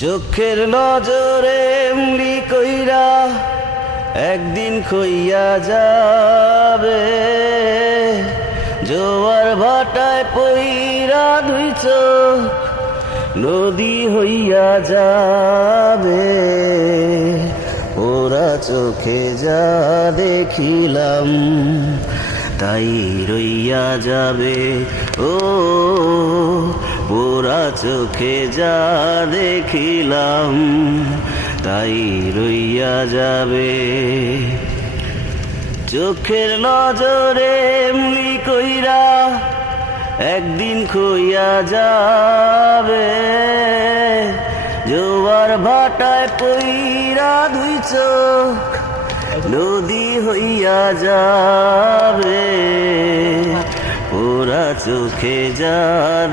চোখের নজরে এমনি কইরা একদিন খইয়া যাবে, জোয়ার ভাটায় পইরা দুই চোখ নদী হইয়া যাবে। ওরা চোখে যা দেখিলাম তাই রইয়া যাবে। ও ওরা চোখে যা দেখিলাম তাই রইয়া যাবে। চোখের নজরে এমনি কইরা একদিন খইয়া যাবে, জোয়ার ভাটায় পইরা দুই চোখ নদী হইয়া যাবে। ওরা চোখে যা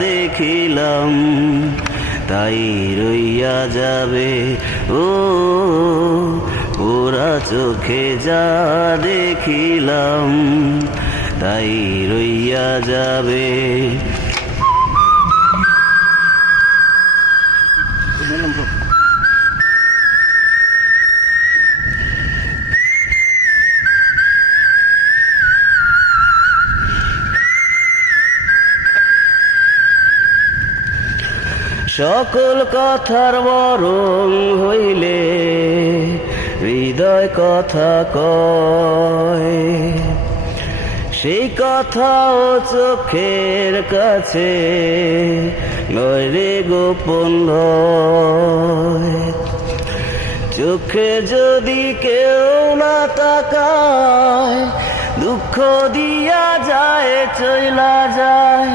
দেখিলাম তাই রইয়া যাবে। ও ওরা চোখে যা দেখিলাম তাই রইয়া যাবে। সকল কথার বরং হইলে হৃদয় কথা কয়, সেই কথাও চোখের কাছে নয় রে গোপন ভয়। চোখে যদি কেউ না তাকায় দুঃখ দিয়া যায় চইলা যায়।